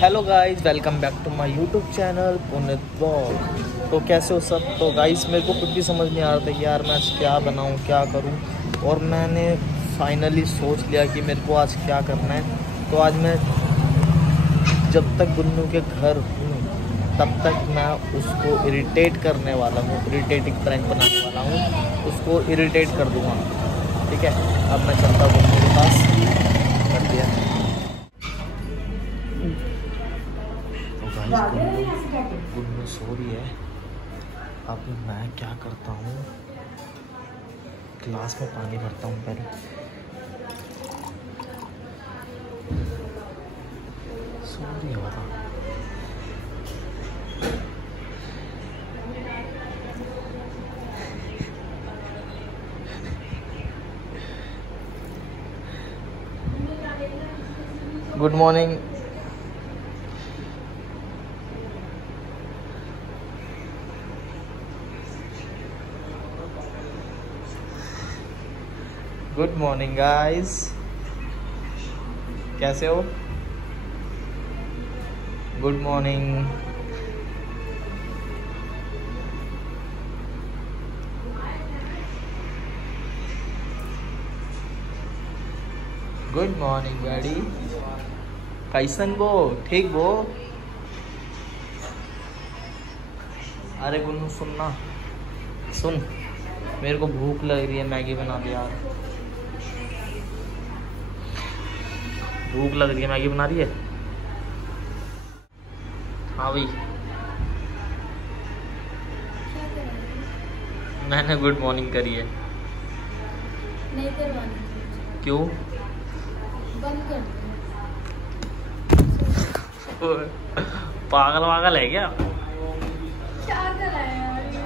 Hello guys, welcome back to my YouTube channel Puneet vlog. तो कैसे हो सब। तो गाइस मेरे को कुछ भी समझ नहीं आ रहा था कि यार मैं आज क्या बनाऊं, क्या करूं। और मैंने फाइनली सोच लिया कि मेरे को आज क्या करना है। तो आज मैं जब तक गुन्नू के घर हूँ तब तक मैं उसको इरिटेट करने वाला हूँ, इरिटेटिंग प्रैंक बनाने वाला हूँ, उसको इरिटेट कर दूँगा। ठीक है, अब मैं चलता हूँ गुन्नू के पास। कर दिया। गुन्नू सो रही है। अब मैं क्या करता हूँ, गिलास में पानी भरता हूँ पहले। सो रही है बता। Good morning. Good morning guys, कैसे हो। Good morning. Good morning daddy. कैसन बो, ठीक बो। अरे गुन्नू सुनना, सुन, मेरे को भूख लग रही है, मैगी बना दे यार। भूख लग रही है, मैगी बना रही है। हाँ भाई, मैंने गुड मॉर्निंग करी है। नहीं करवानी। क्यों? बंद कर दो। पागल वागल है क्या? क्या कराया यार ये?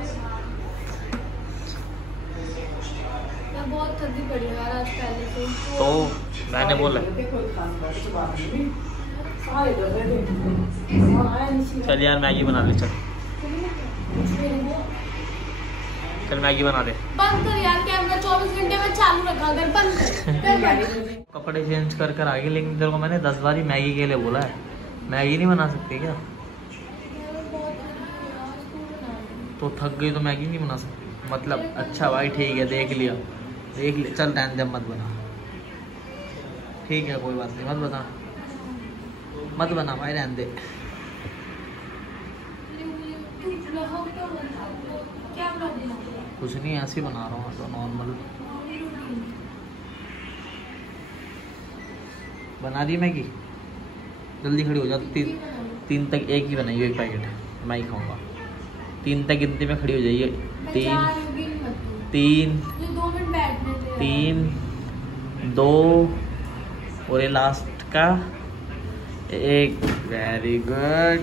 मैं बहुत थकी पड़ी हूँ यार आज पहले से। तो मैंने बोला चल यार मैगी बना ले, चल चल मैगी बना दे। बंद कर यार, कैमरा 24 घंटे में चालू रखा, अगर बंद कर। कपड़े चेंज कर कर आगे, लेकिन तेरे को मैंने 10 बार ही मैगी के लिए बोला है। मैगी नहीं बना सकती क्या? तो थक गई तो मैगी नहीं बना सकती मतलब? अच्छा भाई ठीक है, देख लिया, देख लिया। चल रहने दे, मत बना। ठीक है कोई बात नहीं, मत बना, मत बना भाई, रहने दे। कुछ नहीं, ऐसे ही बना रहा हूँ तो नॉर्मल बना दी मैगी। जल्दी खड़ी हो जा। तीन तक एक ही बनाइए, एक पैकेट मैं ही खाऊंगा। 3 तक गिनती में खड़ी हो जाइए। 3 3 2 और ये लास्ट का 1। Very good.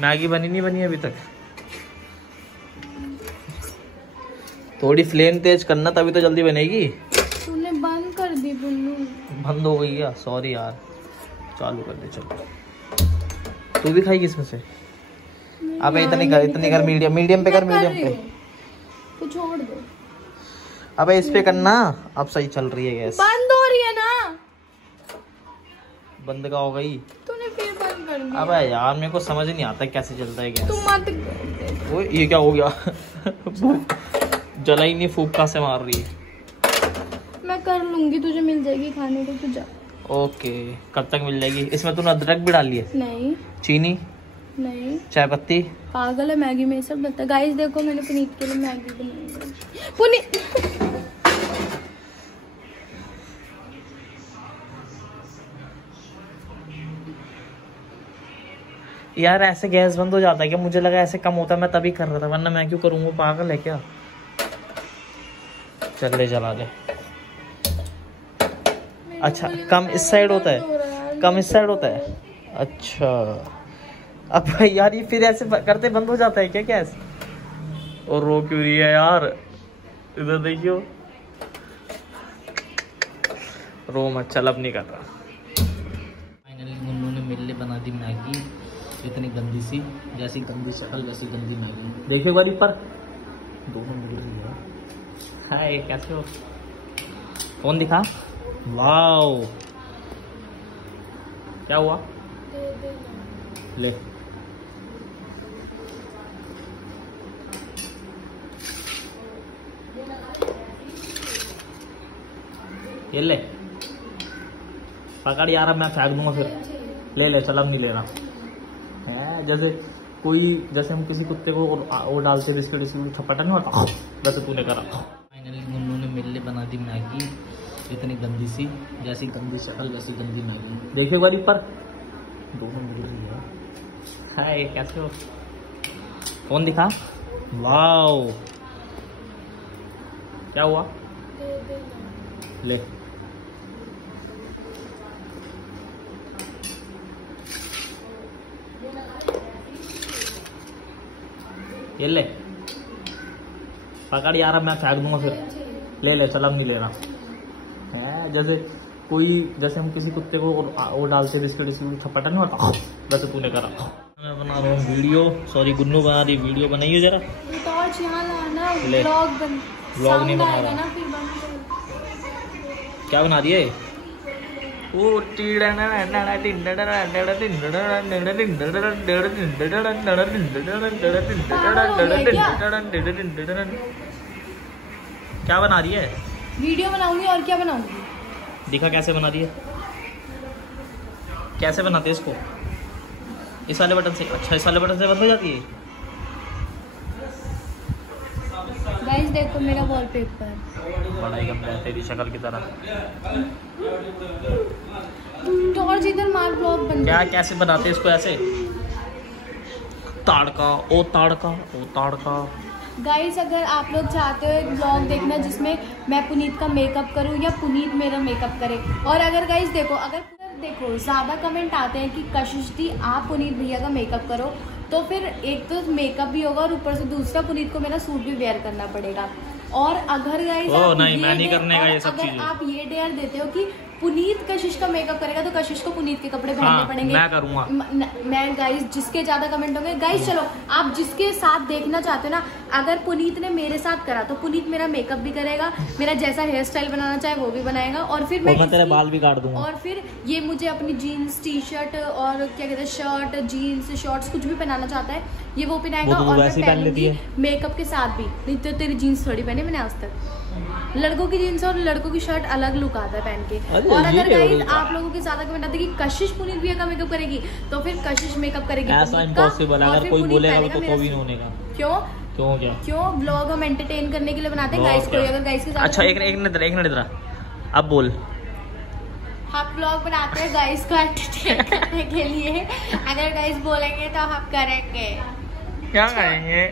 मैगी बनी नहीं बनी अभी तक? थोड़ी फ्लेम तेज करना, तभी तो जल्दी बनेगी। तूने बंद कर दी बुल्लू। बंद हो गई क्या? सॉरी यार, चालू कर दे। चल तू भी खाएगी इसमें से? अबे इतनी कर मीडियम पे कर, मीडियम पे। तो छोड़ दो। अबे इस पे करना। अब सही चल रही है गैस। बंद हो रही है ना। बंद का हो गई? तूने फिर बंद कर दिया। अबे यार मेरे को समझ नहीं आता कैसे चलता है गैस। तू मत। वो ये क्या हो गया? जला ही नहीं, फूक कहाँ से मार रही है? मैं कर लूंगी, तुझे मिल जाएगी खाने को, तू जा। ओके, कब तक मिल जाएगी? इसमें तूने अदरक भी डाली है? नहीं। चीनी? नहीं। चाय पत्ती? पागल है, मैगी में सब डलता है। गाइस देखो, मैंने पुनीत के लिए मैगी बनाई है। पुनीत यार ऐसे गैस बंद हो जाता है क्या? मुझे लगा ऐसे कम होता है, मैं तभी कर रहा था, वरना मैं क्यों करूँगा? पागल है क्या? चल ले, जला दे। अच्छा, कम इस साइड होता है, कम इस साइड होता है। अच्छा, अब यार ये फिर ऐसे करते बंद हो जाता है क्या गैस? और रो क्यों रही है यार? इधर देखियो, रो मत, चल अब नहीं कर रहा। फाइनली मुन्नू ने मेरे लिए बना दी मैगी, इतनी गंदी सी, जैसी गंदी शक्ल वैसी गंदी मैगी। देखियो बारी पर दोनों मिल रही है। हाय, कैसे हो? फोन दिखा। वाओ, क्या हुआ? ले ये ले पकड़ यार, अब मैं फेंक दूंगा फिर। ले ले, चल अब नहीं लेना है। जैसे हम किसी कुत्ते को वो डालते बिस्किट छपटा नहीं होता, वैसे तूने करा। फाइनली मुन्नू ने मेरे लिए बना दी मैगी, इतनी गंदी सी, जैसी गंदी शक्ल वैसी गंदी मैगी। देखिए वाली पर दोनों मिल रही है। हाय कैसे हो? कौन दिखा? वाओ क्या हुआ? ले ये ले पकड़ यार, अब मैं फेंक दूंगा फिर। ले ले, चल अब नहीं लेना है। जैसे हम किसी कुत्ते को वो डालते बिस्किट छपटा नहीं होता, वैसे तूने करा। मैं बना रहा हूँ वीडियो, सॉरी गुन्नू बना रही वीडियो। बनाइए जरा। व्लॉग नहीं बना रहा। क्या बना रही है? क्या बना रही है? वीडियो बनाऊंगी और क्या बनाऊंगी। दिखा कैसे बना रही है, कैसे बनाते हैं इसको? इस वाले बटन से। अच्छा इस वाले बटन से बंद हो जाती है। गाइस देखो मेरा वॉलपेपर, बड़ा ही गंदा है तेरी शक्ल की तरह। टॉर्च इधर मार, ब्लॉग बन क्या कैसे बनाते हैं इसको? ऐसे ताड़का ओ ताड़का ओ ताड़का। गाइस अगर आप लोग चाहते हो एक ब्लॉग देखना जिसमें मैं पुनीत का मेकअप करूं या पुनीत मेरा मेकअप करे, और अगर गाइस देखो ज़्यादा कमेंट आते हैं कि कशिश दी आप पुनीत भैया का मेकअप करो, तो फिर एक तो मेकअप भी होगा और ऊपर से दूसरा पुनीत को मेरा सूट भी वेयर करना पड़ेगा। और अगर गाइस नहीं मैं नहीं करने का ये सब चीजें। आप ये डेयर देते हो कि पुनीत कशिश का मेकअप करेगा तो कशिश को पुनीत के कपड़े पहनने पड़ेंगे। मैं करूंगा। मैं गाइस जिसके ज्यादा कमेंट होंगे, गाइस चलो आप जिसके साथ देखना चाहते हो ना, अगर पुनीत ने मेरे साथ करा तो पुनीत मेरा मेकअप भी करेगा, मेरा जैसा हेयर स्टाइल बनाना चाहे वो भी बनाएगा, और फिर मैं तेरे बाल भी काट दूंगा। और फिर ये मुझे अपनी जीन्स टी शर्ट और क्या कहते हैं शर्ट जीन्स शॉर्ट्स कुछ भी पहनाना चाहता है ये वो पहनाएगा, और मैं पहनूंगी मेकअप के साथ भी। नहीं तो तेरी जीन्स थोड़ी पहने मैंने आज तक। लड़कों की जीन्स और लड़कों की शर्ट अलग लुक आता है पहन के। और अगर गाइस आप लोगों के ज्यादा कमेंट आते हैं कि कशिश पुनीत भैया का मेकअप करेगी, तो फिर कशिश मेकअप करेगी। ऐसा इम्पॉसिबल है, अगर कोई बोलेगा तो भी नहीं होने का। क्यों ब्लॉग हम एंटरटेन करने के लिए बनाते हैं गाइस को। अगर गाइस के साथ अच्छा एक मिनट अब बोल। हम ब्लॉग बनाते हैं गाइस को एंटरटेन करने के लिए, अगर गाइस बोलेंगे तो हम करेंगे। क्या करेंगे?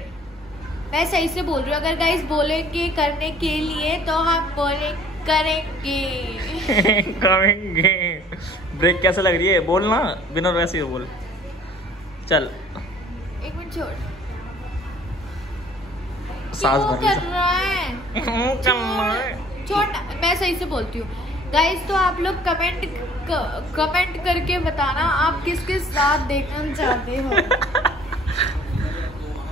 मैं सही से बोल रही हूँ, अगर गाइस बोलेंगे करने के लिए तो हम करेंगे। करेंगे। ब्रेक कैसे लग रही है? बोल ना, बिना वैसे ही बोल। चल एक मिनट छोड़। सांस भर कर रहा है छोड़। मैं सही से बोलती हूँ गाइस, तो आप लोग कमेंट करके बताना आप किसके साथ देखना चाहते हो।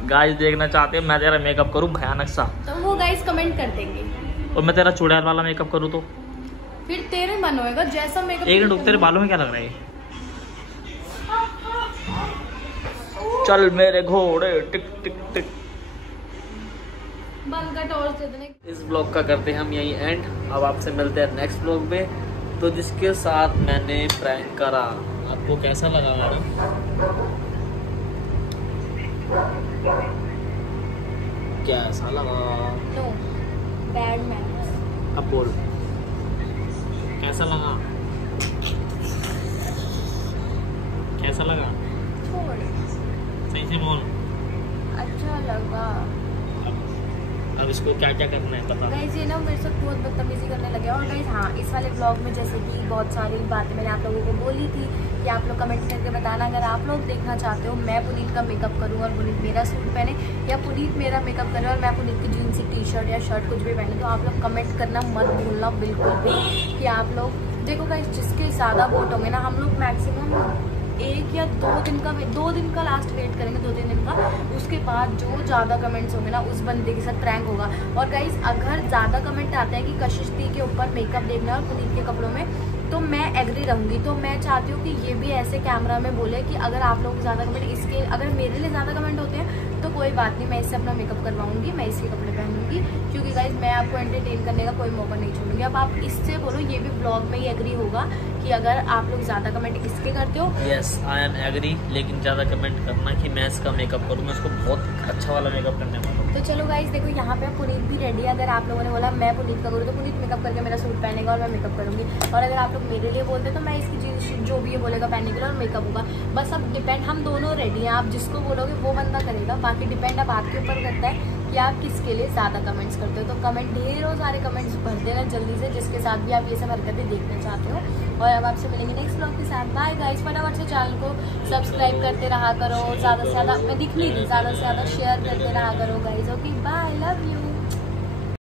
गाइस देखना चाहते हैं मैं तेरा मेकअप करूं भयानक सा, तो वो गाइस कमेंट कर देंगे। और मैं तेरा चुड़ैल वाला मेकअप करूं तो फिर तेरे मन होएगा जैसा मेकअप। एक मिनट, तेरे बालों में क्या लग रहा है? चल मेरे घोड़े टिक टिक टिक। बंद कर टॉर्च दे देने। इस ब्लॉग का करते हैं हम यही एंड। अब आपसे मिलते हैं नेक्स्ट ब्लॉग में। तो जिसके साथ मैंने प्रैंक करा आपको कैसा लगा मैडम? कैसा लगा? No bad manners. अब बोल कैसा लगा? कैसा लगा? छोड़, सही से बोल। अच्छा लगा। अब इसको क्या क्या करना है पता? गाइस ये ना मेरे साथ बहुत बदतमीजी करने लगे। और गाइस हाँ, इस वाले ब्लॉग में जैसे कि बहुत सारी बातें मैंने आप लोगों को बोली थी कि आप लोग कमेंट करके बताना अगर आप लोग देखना चाहते हो मैं पुनीत का मेकअप करूँ और पुनीत मेरा सूट पहने, या पुनीत मेरा मेकअप करे और मैं पुनीत की जीन्स टी शर्ट या शर्ट कुछ भी पहने, तो आप लोग कमेंट करना मत भूलना बिल्कुल भी। कि आप लोग देखो गाइस जिसके ज़्यादा वोट होंगे ना, हम लोग मैक्सिमम 1 या 2 दिन का लास्ट वेट करेंगे, 2-3 दिन का। उसके बाद जो ज़्यादा कमेंट्स होंगे ना उस बंदे के साथ प्रैंक होगा। और गाइस अगर ज़्यादा कमेंट आते हैं कि कशिश दी के ऊपर मेकअप देखना और पुनीत के कपड़ों में, तो मैं एग्री रहूँगी। तो मैं चाहती हूँ कि ये भी ऐसे कैमरा में बोले कि अगर आप लोग ज़्यादा कमेंट इसके, अगर मेरे लिए ज़्यादा कमेंट होते हैं तो कोई बात नहीं, मैं इससे अपना मेकअप करवाऊंगी, मैं इसके कपड़े पहनूंगी, क्योंकि गाइज मैं आपको एंटरटेन करने का कोई मौका नहीं छोड़ूंगी। अब आप इससे बोलो, ये भी ब्लॉग में ही एग्री होगा कि अगर आप लोग ज़्यादा कमेंट इसके करते हो। यस आई एम एग्री, लेकिन ज़्यादा कमेंट करना कि मैं इसका मेकअप करूँ, मैं इसको बहुत अच्छा वाला मेकअप करने वाला हूँ। तो चलो गाइज देखो, यहाँ पे पुनीत भी रेडी है। अगर आप लोगों ने बोला मैं पुनीत का करूँ तो पुनीत मेकअप करके मेरा सूट पहनेगा और मैं मेकअप करूँगी। और अगर आप लोग मेरे लिए बोलते तो मैं इसकी चीज़ जो भी ये बोलेगा पहनने के लिए और मेकअप होगा। बस अब डिपेंड, हम दोनों रेडी हैं, आप जिसको बोलोगे वो बंदा करेगा। बाकी डिपेंड अब आपके ऊपर करता है कि आप किसके लिए ज़्यादा कमेंट्स करते हो। तो कमेंट, ढेरों सारे कमेंट्स भर देना जल्दी से, जिसके साथ भी आप ये सब हरकतें देखना चाहते हो। और अब आपसे मिलेंगे नेक्स्ट ब्लॉग के साथ। बाय गाइस, फटाफट से चैनल को सब्सक्राइब करते रहा करो, ज़्यादा से ज़्यादा, मैं दिख नहीं रही, ज़्यादा से ज़्यादा शेयर करते रहा करो guys. Okay bye, love you.